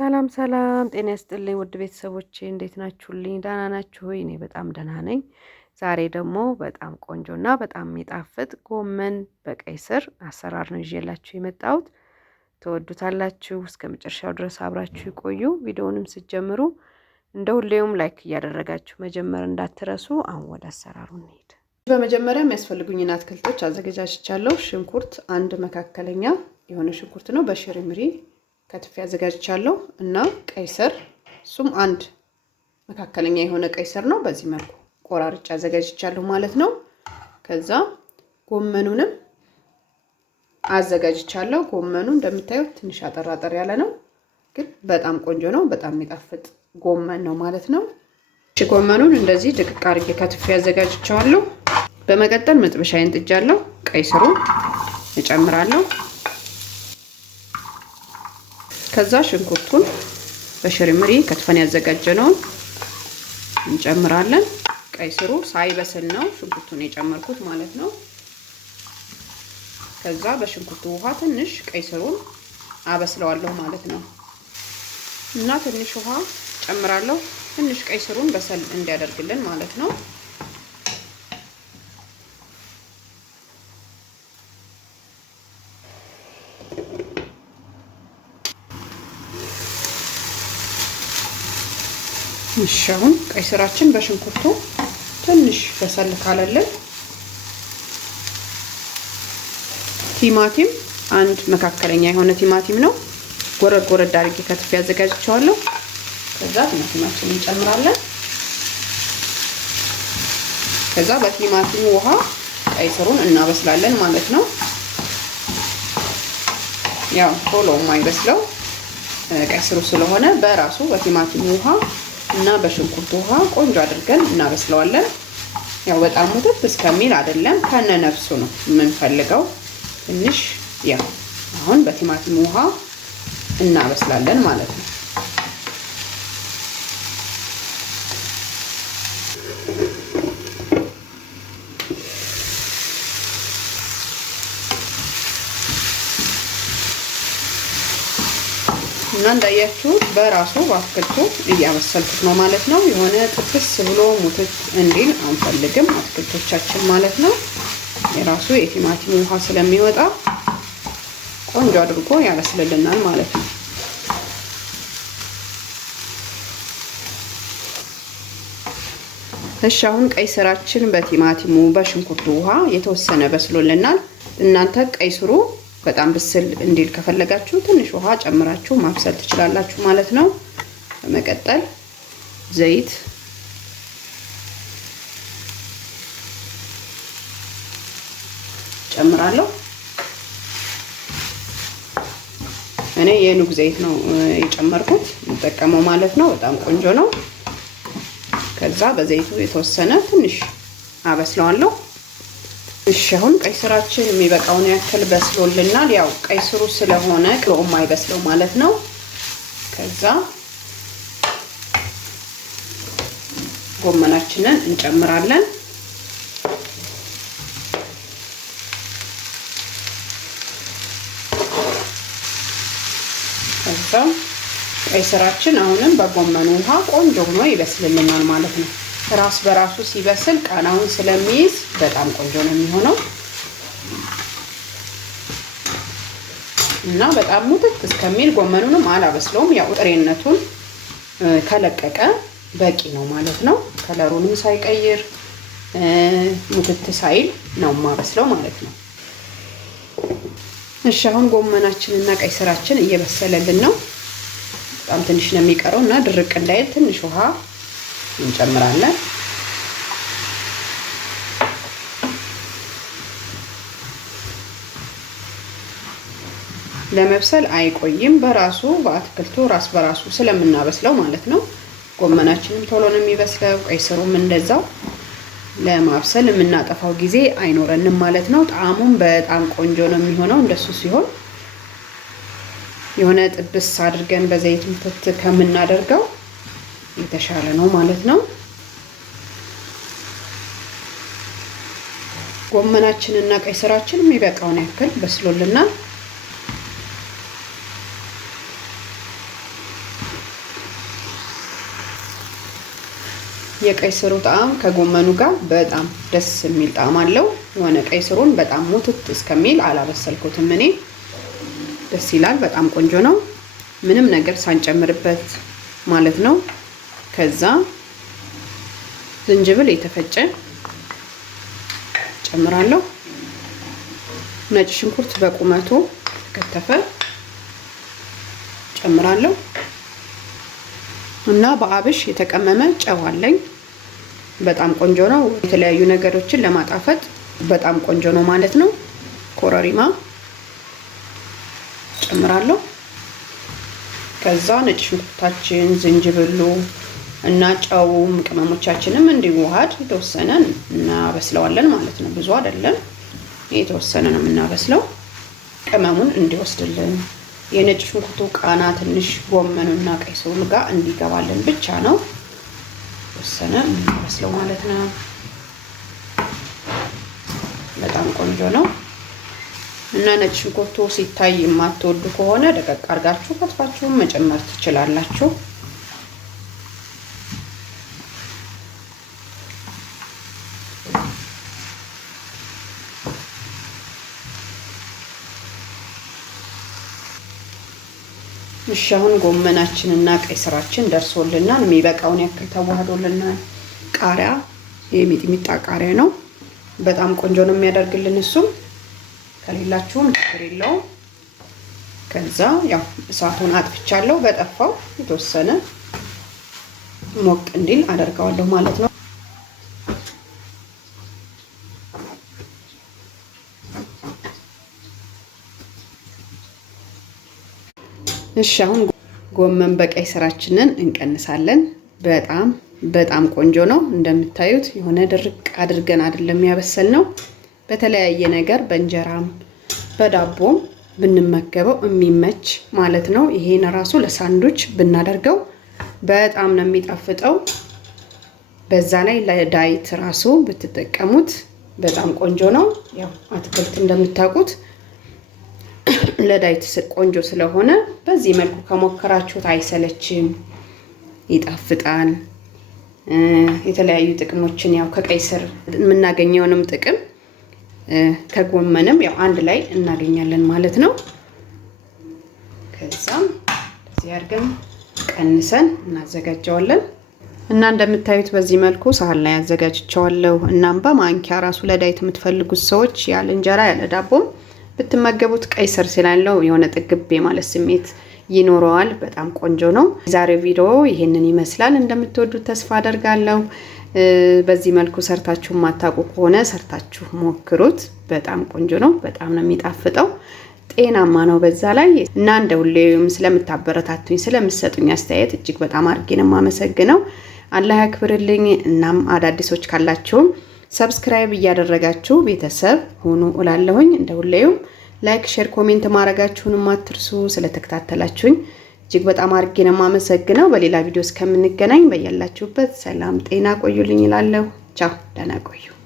ሰላም ሰላም ጤና ይስጥልኝ ውድ ቤተሰቦቼ እንዴት ናችሁልኝ? ደህና ናችሁ ሆይ? እኔ በጣም ደህና ነኝ። ዛሬ ደግሞ በጣም ቆንጆና በጣም የሚጣፍጥ ጎመን በቀይ ስር አሰራር ነው ይዤላችሁ የመጣሁት። ተወዱታላችሁ። እስከመጨረሻው ድረስ አብራችሁ ይቆዩ። ቪዲዮውንም ስትጀምሩ እንደ ሁሌውም ላይክ እያደረጋችሁ መጀመር እንዳትረሱ። አሁን ወደ አሰራሩ እንሄድ። በመጀመሪያ የሚያስፈልጉኝን አትክልቶች አዘጋጅቻለሁ። ሽንኩርት አንድ መካከለኛ የሆነ ሽንኩርት ነው በሽሪምሪ ከትፌ አዘጋጅቻለሁ እና ቀይ ስር እሱም አንድ መካከለኛ የሆነ ቀይ ስር ነው። በዚህ መልኩ ቆራርጬ አዘጋጅቻለሁ ማለት ነው። ከዛ ጎመኑንም አዘጋጅቻለሁ። ጎመኑ እንደምታዩት ትንሽ አጠራጠር ያለ ነው፣ ግን በጣም ቆንጆ ነው። በጣም የሚጣፍጥ ጎመን ነው ማለት ነው። እሺ ጎመኑን እንደዚህ ድቅቅ አድርጌ ከትፌ አዘጋጅቻለሁ። በመቀጠል መጥበሻዬን ጥጃለሁ። ቀይ ስሩን እጨምራለሁ። ከዛ ሽንኩርቱን በሽሪምሪ ከትፈን ያዘጋጀነውን እንጨምራለን። ቀይ ስሩ ሳይበስል ነው ሽንኩርቱን የጨመርኩት ማለት ነው። ከዛ በሽንኩርቱ ውሃ ትንሽ ቀይ ስሩን አበስለዋለሁ ማለት ነው እና ትንሽ ውሃ ጨምራለሁ። ትንሽ ቀይ ስሩን በሰል እንዲያደርግልን ማለት ነው። አሁን ቀይ ስራችን በሽንኩርቱ ትንሽ በሰል ካለልን ቲማቲም አንድ መካከለኛ የሆነ ቲማቲም ነው ጎረድ ጎረድ አድርጌ ከትፌ አዘጋጅቻለሁ። ከዛ ቲማቲማችንን እንጨምራለን። ከዛ በቲማቲሙ ውሃ ቀይ ስሩን እናበስላለን ማለት ነው። ያው ቶሎ የማይበስለው ቀይ ስሩ ስለሆነ በራሱ በቲማቲሙ ውሃ እና በሽንኩርቱ ውሃ ቆንጆ አድርገን እናበስለዋለን። ያው በጣም ሙትት እስከሚል አይደለም፣ ከነ ነፍሱ ነው የምንፈልገው። ትንሽ ያው አሁን በቲማቲም ውሃ እናበስላለን ማለት ነው። እና እንዳያችሁት በራሱ በአትክልቱ እያበሰልኩት ነው ማለት ነው። የሆነ ጥብስ ብሎ ሙትት እንዲል አንፈልግም አትክልቶቻችን ማለት ነው። የራሱ የቲማቲም ውሃ ስለሚወጣ ቆንጆ አድርጎ ያበስልልናል ማለት ነው። እሺ አሁን ቀይ ስራችን በቲማቲሙ በሽንኩርቱ ውሃ የተወሰነ በስሎልናል። እናንተ ቀይ ስሩ በጣም ብስል እንዲል ከፈለጋችሁ ትንሽ ውሃ ጨምራችሁ ማብሰል ትችላላችሁ ማለት ነው። በመቀጠል ዘይት ጨምራለሁ። እኔ የኑግ ዘይት ነው የጨመርኩት የምጠቀመው ማለት ነው። በጣም ቆንጆ ነው። ከዛ በዘይቱ የተወሰነ ትንሽ አበስለዋለሁ። እሺ አሁን ቀይ ስራችን የሚበቃውን ያክል በስሎልናል። ያው ቀይ ስሩ ስለሆነ ቅሎም አይበስለው ማለት ነው። ከዛ ጎመናችንን እንጨምራለን። ከዛ ቀይ ስራችን አሁንም በጎመኑ ውሃ ቆንጆ ሆኖ ይበስልልናል ማለት ነው። ራስ በራሱ ሲበስል ቃናውን ስለሚይዝ በጣም ቆንጆ ነው የሚሆነው እና በጣም ሙትት እስከሚል ጎመኑንም አላበስለውም። ያው ጥሬነቱን ከለቀቀ በቂ ነው ማለት ነው። ከለሩንም ሳይቀይር ሙትት ሳይል ነው ማበስለው ማለት ነው። እሺ አሁን ጎመናችንና ቀይ ስራችን እየበሰለልን ነው። በጣም ትንሽ ነው የሚቀረው እና ድርቅ እንዳይል ትንሽ ውሃ እንጨምራለን። ለመብሰል አይቆይም፣ በራሱ በአትክልቱ ራስ በራሱ ስለምናበስለው ማለት ነው። ጎመናችንም ቶሎ ነው የሚበስለው፣ ቀይ ስሩም እንደዛው። ለማብሰል የምናጠፋው ጊዜ አይኖረንም ማለት ነው። ጣዕሙም በጣም ቆንጆ ነው የሚሆነው እንደሱ ሲሆን። የሆነ ጥብስ አድርገን በዘይት ምትት ከምናደርገው የተሻለ ነው ማለት ነው። ጎመናችንና ቀይ ስራችን የሚበቃውን ያክል በስሎልናል። የቀይ ስሩ ጣዕም ከጎመኑ ጋር በጣም ደስ የሚል ጣዕም አለው። የሆነ ቀይ ስሩን በጣም ሙትት እስከሚል አላበሰልኩትም እኔ። ደስ ይላል። በጣም ቆንጆ ነው። ምንም ነገር ሳንጨምርበት ማለት ነው። ከዛ ዝንጅብል የተፈጨ ጨምራለሁ። ነጭ ሽንኩርት በቁመቱ ከተፈ ጨምራለሁ እና በአብሽ የተቀመመ ጨው አለኝ። በጣም ቆንጆ ነው። የተለያዩ ነገሮችን ለማጣፈጥ በጣም ቆንጆ ነው ማለት ነው። ኮረሪማ ጨምራለሁ። ከዛ ነጭ ሽንኩርታችን፣ ዝንጅብሉ እና ጨውም ቅመሞቻችንም እንዲዋሃድ የተወሰነ እናበስለዋለን ማለት ነው። ብዙ አይደለም፣ የተወሰነ ነው የምናበስለው ቅመሙን እንዲወስድልን። የነጭ ሽንኩርቱ ቃና ትንሽ ጎመኑና ቀይ ስሩ ጋር እንዲገባልን ብቻ ነው የተወሰነ እናበስለው ማለት ነው። በጣም ቆንጆ ነው እና ነጭ ሽንኩርቱ ሲታይ የማትወዱ ከሆነ ደቀቅ አድርጋችሁ ከትፋችሁን መጨመር ትችላላችሁ። እሺ አሁን ጎመናችንና ቀይ ስራችን ደርሶልናል። የሚበቃውን ያክል ተዋህዶልናል። ቃሪያ የሚጥሚጣ ቃሪያ ነው። በጣም ቆንጆ ነው የሚያደርግልን እሱም። ከሌላችሁም ችግር የለውም። ከዛ ያው እሳቱን አጥፍቻለሁ። በጠፋው የተወሰነ ሞቅ እንዲል አደርገዋለሁ ማለት ነው። እሺ አሁን ጎመን በቀይ ስራችንን እንቀንሳለን። በጣም ቆንጆ ነው። እንደምታዩት የሆነ ድርቅ አድርገን አይደለም ያበሰልነው። በተለያየ ነገር በእንጀራም በዳቦም ብንመገበው የሚመች ማለት ነው። ይሄን ራሱ ለሳንዱች ብናደርገው በጣም ነው የሚጣፍጠው። በዛ ላይ ለዳይት ራሱ ብትጠቀሙት በጣም ቆንጆ ነው። ያው አትክልት እንደምታውቁት ለዳይት ቆንጆ ስለሆነ በዚህ መልኩ ከሞከራችሁት አይሰለችም፣ ይጣፍጣል። የተለያዩ ጥቅሞችን ያው ከቀይ ስር የምናገኘውንም ጥቅም ከጎመንም ያው አንድ ላይ እናገኛለን ማለት ነው። ከዛም እዚህ አድርገን ቀንሰን እናዘጋጀዋለን እና እንደምታዩት በዚህ መልኩ ሳህን ላይ አዘጋጅቸዋለሁ። እናም በማንኪያ ራሱ ለዳይት የምትፈልጉት ሰዎች ያለ እንጀራ ያለ ዳቦም ብትመገቡት ቀይ ስር ስላለው የሆነ ጥግብ ማለት ስሜት ይኖረዋል። በጣም ቆንጆ ነው። ዛሬው ቪዲዮ ይሄንን ይመስላል። እንደምትወዱት ተስፋ አደርጋለሁ። በዚህ መልኩ ሰርታችሁ ማታውቁ ከሆነ ሰርታችሁ ሞክሩት። በጣም ቆንጆ ነው። በጣም ነው የሚጣፍጠው። ጤናማ ነው በዛ ላይ እና እንደሁሌም ስለምታበረታቱኝ ስለምትሰጡኝ አስተያየት እጅግ በጣም አድርጌ ነው የማመሰግነው። አላህ ያክብርልኝ። እናም አዳዲሶች ካላችሁም ሰብስክራይብ እያደረጋችሁ ቤተሰብ ሁኑ እላለሁኝ። እንደሁሌም ላይክ፣ ሼር፣ ኮሜንት ማድረጋችሁንም አትርሱ። ስለተከታተላችሁኝ እጅግ በጣም አድርጌ ነው የማመሰግነው። በሌላ ቪዲዮ እስከምንገናኝ በያላችሁበት ሰላም ጤና ቆዩልኝ እላለሁ። ቻው፣ ደህና ቆዩ።